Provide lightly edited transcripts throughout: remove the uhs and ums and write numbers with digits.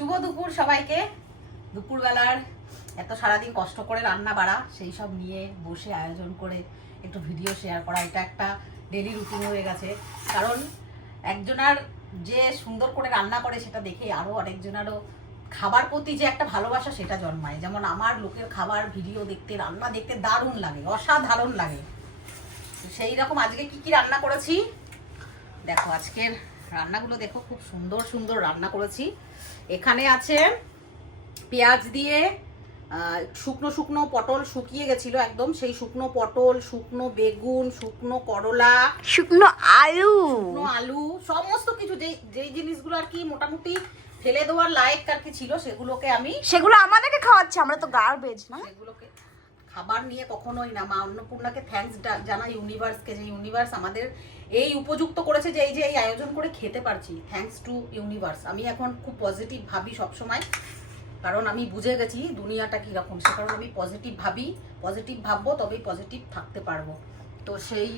শুভ দুপুর সবাইকে। দুপুরবেলার এত সারাদিন কষ্ট করে রান্না বাড়া সেই সব নিয়ে বসে আয়োজন করে একটু ভিডিও শেয়ার করা, এটা একটা ডেলি রুটিন হয়ে গেছে। কারণ একজনার যে সুন্দর করে রান্না করে সেটা দেখে আরও অনেকজনারও খাবার প্রতি যে একটা ভালোবাসা সেটা জন্মায়। যেমন আমার লোকের খাবার ভিডিও দেখতে, রান্না দেখতে দারুণ লাগে, অসাধারণ লাগে। সেই রকম আজকে কি কি রান্না করেছি দেখো। আজকের রান্নাগুলো দেখো, খুব সুন্দর সুন্দর রান্না করেছি। এখানে আছে পেঁয়াজ দিয়ে শুকনো শুকনো পটল, শুকিয়ে গেছিল একদম, সেই শুকনো পটল, শুকনো বেগুন, শুকনো করলা, শুকনো আলু, আলু, সমস্ত কিছু যেই জিনিসগুলো আর কি মোটামুটি ফেলে দেওয়ার লায়ক আর কি ছিল, সেগুলো আমাদেরকে খাওয়াচ্ছে। আমরা তো গার্বেজ না, সেগুলোকে খাবার নিয়ে কখনোই না। মা অন্নপূর্ণাকে থ্যাঙ্কস জানাই, ইউনিভার্সকে, যে ইউনিভার্স আমাদের এই উপযুক্ত করেছে যে এই আয়োজন করে খেতে পারছি। Thanks to universe. আমি এখন খুব পজিটিভ ভাবি সবসময়, কারণ আমি বুঝে গেছি দুনিয়াটা কীরকম। সে কারণে আমি পজিটিভ ভাবি, পজিটিভ ভাববো তবেই পজিটিভ থাকতে পারবো। তো সেই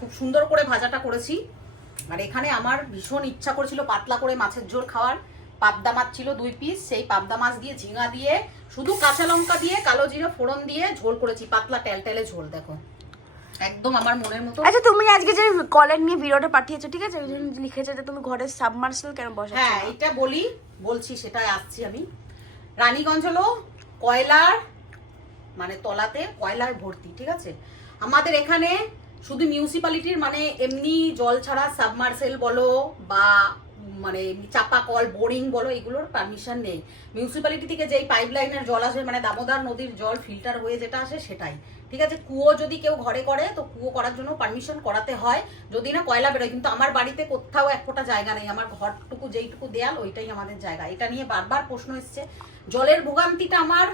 খুব সুন্দর করে ভাজাটা করেছি। আর এখানে আমার ভীষণ ইচ্ছা করেছিল পাতলা করে মাছের ঝোল খাওয়ার। পাবদা মাছ ছিল 2 পিস, সেই পাবদা মাছ দিয়ে, ঝিঙা দিয়ে, শুধু কাঁচা লঙ্কা দিয়ে, কালো জিরে ফোড়ন দিয়ে ঝোল করেছি, পাতলা টেলটেলে ঝোল। দেখো একদম আমার মনের মতো। আচ্ছা, তুমি আজকে যে কলের নিয়ে ভিডিওটা পাঠিয়েছো, ঠিক আছে, লিখেছে যে তুমি ঘরে সাবমার্সিবল কেন বসাচ্ছ? হ্যাঁ, এটা বলছি, সেটাই আসছি আমি। রানীগঞ্জ হলো কয়লার তলাতে কয়লার ভর্তি, ঠিক আছে। আমাদের এখানে শুধু মিউনিসিপ্যালিটির এমনি জল ছাড়া সাবমার্সেল বলো বা চাপা কল, বোরিং বলো, এগুলোর পারমিশন নেই। মিউনিসিপ্যালিটি থেকে যেই পাইপ লাইনের জল আসে, দামোদর নদীর জল ফিল্টার হয়ে যেটা আসে সেটাই, ঠিক আছে। কুয়ো যদি কেউ ঘরে করে তো কুয়ো করার জন্য পারমিশন করাতে হয়, যদি না কয়লা বেরোয়। কিন্তু আমার বাড়িতে কোথাও এক ফোঁটা জায়গা নেই, আমার ঘরটুকু যেইটুকু দেয়াল ওইটাই আমাদের জায়গা। এটা নিয়ে বারবার প্রশ্ন এসছে। জলের ভোগান্তিটা আমার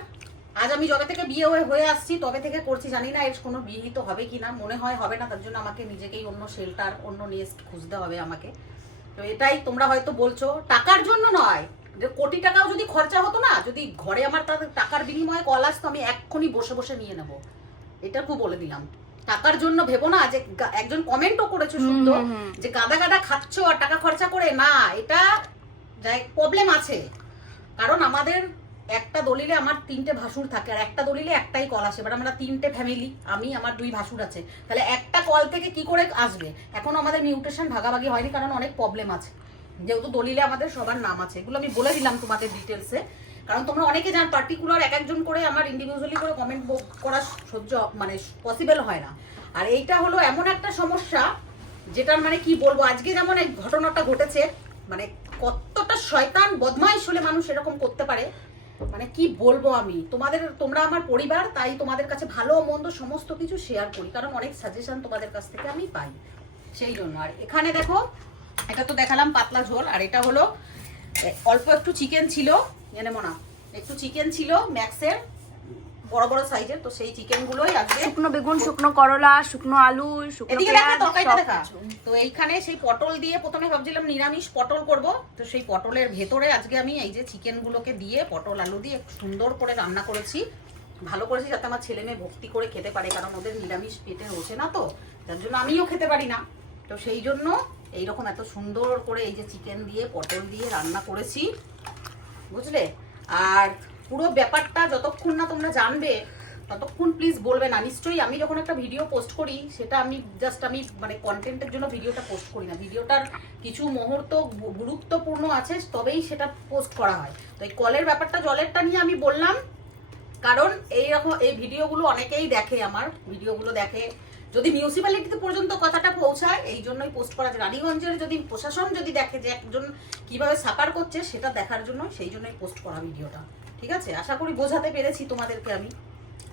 আজ আমি যবে থেকে বিয়ে হয়ে আসছি তবে থেকে করছি, জানি না এর কোনো বিহিত হবে কি না, মনে হয় হবে না। তার জন্য আমাকে নিজেকেই অন্য শেল্টার, অন্য নেস্ট খুঁজতে হবে আমাকে। তো এটাই তোমরা হয়তো বলছো টাকার জন্য নয়, যে কোটি টাকাও যদি খরচা হতো না, যদি ঘরে আমার তাদের টাকার বিনিময়ে কল আসতো, আমি এক্ষুনি বসে বসে নিয়ে নেবো। এটা খুব বলে দিলাম। টাকার জন্য ভেবো না। যে একজন কমেন্টও করেছো সুন্দর, যে গাদা গাদা খাচ্ছ আর টাকা খরচা করে, না, এটা প্রবলেম আছে। কারণ আমাদের একটা দলিলে আমার 3টে ভাসুর থাকে, আর একটা দলিলে একটাই কল আসে। এবার আমরা 3টে ফ্যামিলি, আমি, আমার 2 ভাসুর আছে, তাহলে একটা কল থেকে কি করে আসবে? এখনো আমাদের মিউটেশন ভাগাভাগি হয়নি, কারণ অনেক প্রবলেম আছে, যেহেতু দলিলে আমাদের সবার নাম আছে। এগুলো আমি বলে দিলাম তোমাদের ডিটেলসে, কারণ তোমরা অনেকে জান পার্টিকুলার এক একজন করে আমার ইন্ডিভিজুয়ালি করে কমেন্ট করা সহ্য পসিবল হয় না। আর এইটা হলো এমন একটা সমস্যা যেটার কি বলবো, আজকে যেমন এই ঘটনাটা ঘটেছে, কতটা শয়তান বদমাইশ হলে মানুষ এরকম করতে পারে, কি বলবো আমি। তোমরা আমার পরিবার, তাই তোমাদের কাছে ভালো মন্দ সমস্ত কিছু শেয়ার করি, কারণ অনেক সাজেশন তোমাদের কাছ থেকে আমি পাই, সেই জন্য। আর এখানে দেখো, এটা তো দেখালাম পাতলা ঝোল, আর এটা হলো অল্প একটু চিকেন ছিল, একটু চিকেন ছিল ম্যাক্সের, বড় বড় সাইজের। তো সেই চিকেন গুলোই আজকে, শুকনো বেগুন, শুকনো করলা, শুকনো আলু, শুকনো পেঁয়াজ, তো এইখানে সেই পটল দিয়ে প্রথমে ভাবছিলাম নিরামিষ পটল করব। তো সেই পটলের ভেতরে আজকে আমি এই যে চিকেন গুলোকে দিয়ে, পটল আলু দিয়ে সুন্দর করে রান্না করেছি, ভালো করেছি, যাতে আমার ছেলে মেয়ে ভক্তি করে খেতে পারে, কারণ ওদের নিরামিষ পেটে রয়েছে না, তো তার জন্য আমিও খেতে পারি না। তো সেই জন্য এইরকম এত সুন্দর করে এই যে চিকেন দিয়ে, পটল দিয়ে রান্না করেছি, বুঝলে। আর পুরো ব্যাপারটা যতক্ষণ না তোমরা জানবে ততক্ষণ প্লিজ বলবে না। নিশ্চয়ই আমি যখন একটা ভিডিও পোস্ট করি, সেটা আমি কন্টেন্টের জন্য ভিডিওটা পোস্ট করি না। ভিডিওটার কিছু মুহূর্ত গুরুত্বপূর্ণ আছে, তবেই সেটা পোস্ট করা হয়। তো এই কলের ব্যাপারটা, জলেরটা নিয়ে আমি বললাম, কারণ এইরকম এই ভিডিওগুলো অনেকেই দেখে, আমার ভিডিওগুলো দেখে, যদি মিউনিসিপ্যালিটিতে পর্যন্ত কথাটা পৌঁছায়, এই জন্যই পোস্ট করা। রানীগঞ্জের যদি প্রশাসন যদি দেখে যে একজন কিভাবে সাফার করছে, সেটা দেখার জন্য, সেই জন্যই পোস্ট করা ভিডিওটা, ঠিক আছে। আশা করি বোঝাতে পেরেছি তোমাদেরকে আমি।